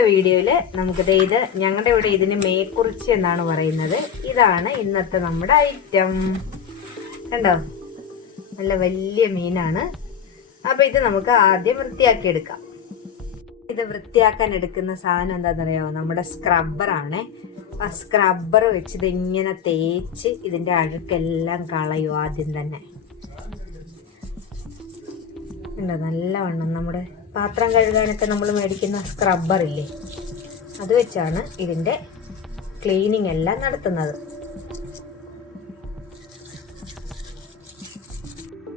ഇന്നത്തെ വീഡിയോയിൽ നമുക്ക് ഇത് ഞങ്ങളുടെ ഇവിടെ ഇതിന് മേക്കുറിച്ച് എന്നാണ് പറയുന്നത്. ഇതാണ് ഇന്നത്തെ നമ്മുടെ ഐറ്റം കണ്ടോ? നല്ല വലിയ മീനാണ്. അപ്പൊ ഇത് നമുക്ക് ആദ്യം വൃത്തിയാക്കി എടുക്കാം. ഇത് വൃത്തിയാക്കാൻ എടുക്കുന്ന സാധനം എന്താണെന്നറിയാമോ? നമ്മുടെ സ്ക്രബ്ബറാണ് ആ സ്ക്രബ്ബർ വെച്ച് ഇതിങ്ങനെ തേച്ച് ഇതിന്റെ അഴുക്കെല്ലാം കളയും ആദ്യം തന്നെ. നല്ലവണ്ണം നമ്മുടെ പാത്രം കഴുകാനൊക്കെ നമ്മൾ മേടിക്കുന്ന സ്ക്രബ്ബർ ഇല്ലേ? അത് വെച്ചാണ് ഇതിന്റെ ക്ലീനിങ് എല്ലാം നടത്തുന്നത്.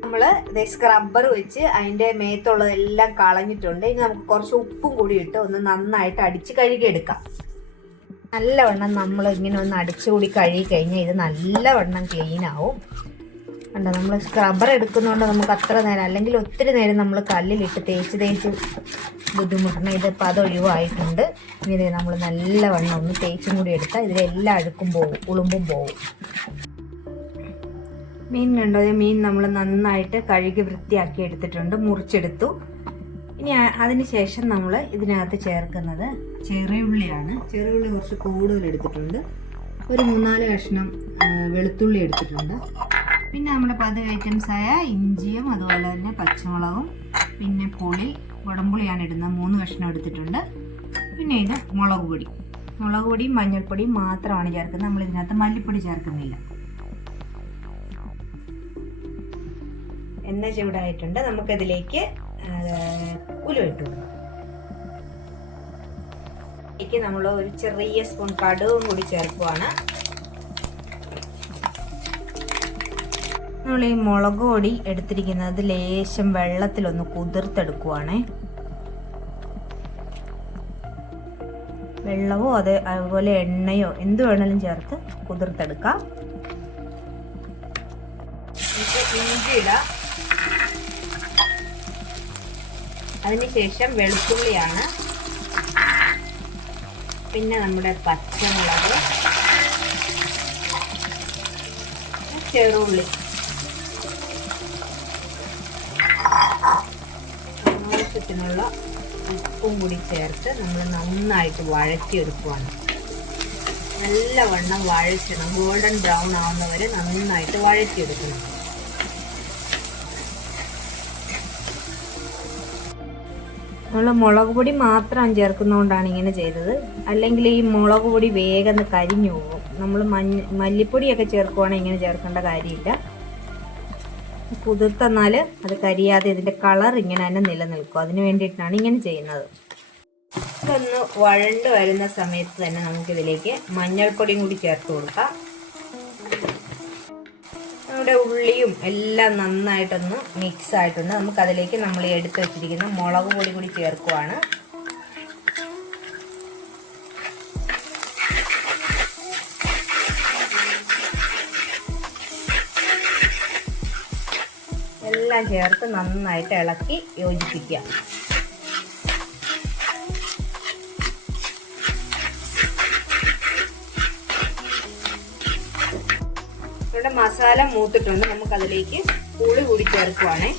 നമ്മൾ സ്ക്രബ്ബർ വെച്ച് അതിന്റെ മേത്തുള്ളതെല്ലാം കളഞ്ഞിട്ടുണ്ട്. ഇനി നമുക്ക് കുറച്ച് ഉപ്പും കൂടി ഇട്ട് ഒന്ന് നന്നായിട്ട് അടിച്ച് കഴുകിയെടുക്കാം. നല്ലവണ്ണം നമ്മൾ ഇങ്ങനെ ഒന്ന് അടിച്ചുകൂടി കഴുകി കഴിഞ്ഞാൽ ഇത് നല്ലവണ്ണം ക്ലീൻ ആവും. കണ്ടോ നമ്മൾ സ്ക്രബ്ബർ എടുക്കുന്നതുകൊണ്ട് നമുക്ക് അത്ര നേരം അല്ലെങ്കിൽ ഒത്തിരി നേരം നമ്മൾ കല്ലിലിട്ട് തേച്ച് തേച്ച് ബുദ്ധിമുട്ടണം. ഇതിപ്പോൾ അത് ഒഴിവായിട്ടുണ്ട്. ഇനി നമ്മൾ നല്ലവണ്ണം ഒന്ന് തേച്ചും കൂടി എടുത്താൽ ഇതിലെല്ലാം അഴുക്കും പോകും ഉളുമ്പും പോകും മീൻ കണ്ടോ മീൻ നമ്മൾ നന്നായിട്ട് കഴുകി വൃത്തിയാക്കി എടുത്തിട്ടുണ്ട് മുറിച്ചെടുത്തു. ഇനി അതിന് ശേഷം നമ്മൾ ഇതിനകത്ത് ചേർക്കുന്നത് ചെറിയുള്ളിയാണ് ചെറിയുള്ളി കുറച്ച് കൂടുതൽ എടുത്തിട്ടുണ്ട് ഒരു മൂന്നാൽ കഷ്ണം വെളുത്തുള്ളി എടുത്തിട്ടുണ്ട്. പിന്നെ നമ്മുടെ പതിവ് ഐറ്റംസ് ആയ ഇഞ്ചിയും അതുപോലെ തന്നെ പച്ചമുളകും പിന്നെ പുളി കുടംപുളിയാണ് ഇടുന്നത്. മൂന്ന് കഷ്ണം എടുത്തിട്ടുണ്ട്. പിന്നെ ഇത് മുളക് പൊടി. മുളക് പൊടിയും മഞ്ഞൾപ്പൊടിയും മാത്രമാണ് ചേർക്കുന്നത്. നമ്മൾ ഇതിനകത്ത് മല്ലിപ്പൊടി ചേർക്കുന്നില്ല. എണ്ണ ചൂടായിട്ടുണ്ട്. നമുക്കതിലേക്ക് ഉലുവ ഇട്ടു ഇതിലേക്ക് നമ്മൾ ഒരു ചെറിയ സ്പൂൺ കടുവും കൂടി ചേർക്കുവാണ്. നമ്മൾ ഈ മുളക് പൊടി എടുത്തിരിക്കുന്നത് ലേശം വെള്ളത്തിലൊന്ന് കുതിർത്തെടുക്കുവാണേ. വെള്ളമോ അത് അതുപോലെ എണ്ണയോ എന്ത് വേണമെങ്കിലും ചേർത്ത് കുതിർത്തെടുക്കാം. അതിനുശേഷം വെളുത്തുള്ളിയാണ്. പിന്നെ നമ്മുടെ പച്ചമുളക്. ചെറുള്ളി. ആവശ്യത്തിനുള്ള ഉപ്പും കൂടി ചേർത്ത് നമ്മൾ നന്നായിട്ട് വഴറ്റിയെടുക്കുവാണ്. നല്ലവണ്ണം വഴറ്റണം. ഗോൾഡൻ ബ്രൗൺ ആവുന്നവരെ നന്നായിട്ട് വഴറ്റിയെടുക്കണം. നമ്മൾ മുളക് പൊടി മാത്രം ചേർക്കുന്നതുകൊണ്ടാണ് ഇങ്ങനെ ചെയ്തത്. അല്ലെങ്കിൽ ഈ മുളക് പൊടി വേഗം കരിഞ്ഞു പോകും. നമ്മൾ മഞ്ഞ മല്ലിപ്പൊടിയൊക്കെ ചേർക്കുവാണെങ്കിൽ ഇങ്ങനെ ചേർക്കേണ്ട കാര്യമില്ല. കുതിർത്തെന്നാൽ അത് കരിയാതെ ഇതിന്റെ കളർ ഇങ്ങനെ തന്നെ നിലനിൽക്കും. അതിന് വേണ്ടിയിട്ടാണ് ഇങ്ങനെ ചെയ്യുന്നത്. ഇതൊന്ന് വഴണ്ട് വരുന്ന സമയത്ത് തന്നെ നമുക്കിതിലേക്ക് മഞ്ഞൾപ്പൊടിയും കൂടി ചേർത്ത് കൊടുക്കാം. നമ്മുടെ ഉള്ളിയും എല്ലാം നന്നായിട്ടൊന്ന് മിക്സ് ആയിട്ടുണ്ട്. നമുക്കതിലേക്ക് നമ്മൾ എടുത്ത് വെച്ചിരിക്കുന്ന മുളക് പൊടി കൂടി ചേർക്കുവാണ്. എല്ലാം ചേർത്ത് നന്നായിട്ട് ഇളക്കി യോജിപ്പിക്കുക. ഇവിടെ മസാല മൂത്തിട്ടുണ്ട്. നമുക്ക് അതിലേക്ക് പുളി കൂടി ചേർക്കുവാണേ.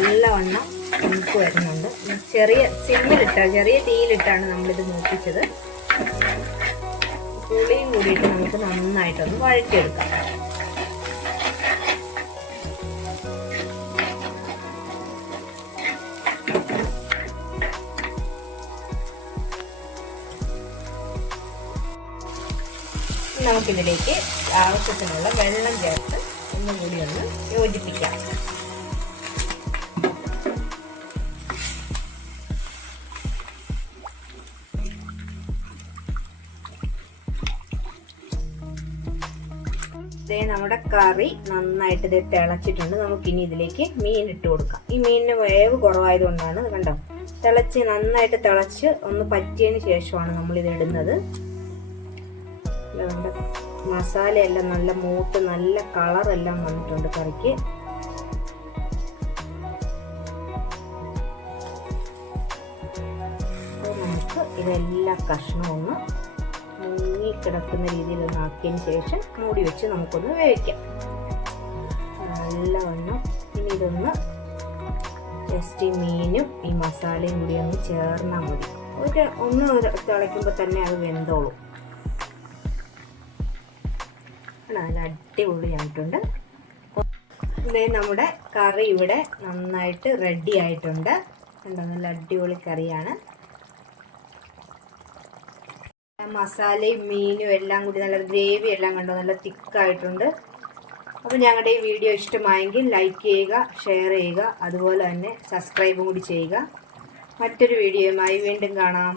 നല്ലവണ്ണം മൂക്ക് വരുന്നുണ്ട്. ചെറിയ സിമ്മിലിട്ട ചെറിയ തീയിലിട്ടാണ് നമ്മളിത് മൂപ്പിച്ചത്. പുളിയും കൂടിയിട്ട് നമുക്ക് നന്നായിട്ടൊന്ന് വഴറ്റിയെടുക്കാം. നമുക്കിതിലേക്ക് ആവശ്യത്തിനുള്ള വെള്ളം ചേർത്ത് ഒന്നും കൂടി ഒന്ന് യോജിപ്പിക്കാം. നമ്മുടെ കറി നന്നായിട്ട് ഇത് തിളച്ചിട്ടുണ്ട്. നമുക്കിനി ഇതിലേക്ക് മീൻ ഇട്ട് കൊടുക്കാം. ഈ മീനിന് വേവ് കുറവായതുകൊണ്ടാണ് കണ്ടോ? തിളച്ച് നന്നായിട്ട് തിളച്ച് ഒന്ന് പറ്റിയതിന് ശേഷമാണ് നമ്മൾ ഇത് ഇടുന്നത്. നമ്മുടെ മസാലയെല്ലാം നല്ല മൂത്ത് നല്ല കളറെല്ലാം വന്നിട്ടുണ്ട് കറിക്ക്. നമുക്ക് ഇതെല്ലാ കഷ്ണം ഒന്ന് മുങ്ങിക്കിടക്കുന്ന രീതിയിൽ ഒന്ന് ആക്കിയതിന് ശേഷം മൂടി വെച്ച് നമുക്കൊന്ന് വേവിക്കാം. നല്ലവണ്ണം ഇനി ഇതൊന്ന് ജസ്റ്റ് ഈ മീനും ഈ മസാലയും കൂടി ഒന്ന് ചേർന്നാൽ മതി. ഒരു ഒന്ന് തിളയ്ക്കുമ്പോൾ തന്നെ അത് വെന്തോളും. നല്ല അടിപൊളിയായിട്ടുണ്ട് ഇതേ നമ്മുടെ കറി ഇവിടെ നന്നായിട്ട് റെഡി ആയിട്ടുണ്ട്. കണ്ടോ നല്ല അടിപൊളി കറിയാണ്. മസാലയും മീനും എല്ലാം കൂടി നല്ല ഗ്രേവി എല്ലാം കണ്ടോ നല്ല തിക്കായിട്ടുണ്ട്. അപ്പോൾ ഞങ്ങളുടെ ഈ വീഡിയോ ഇഷ്ടമായെങ്കിൽ ലൈക്ക് ചെയ്യുക ഷെയർ ചെയ്യുക അതുപോലെ തന്നെ സബ്സ്ക്രൈബും കൂടി ചെയ്യുക. മറ്റൊരു വീഡിയോയുമായി വീണ്ടും കാണാം.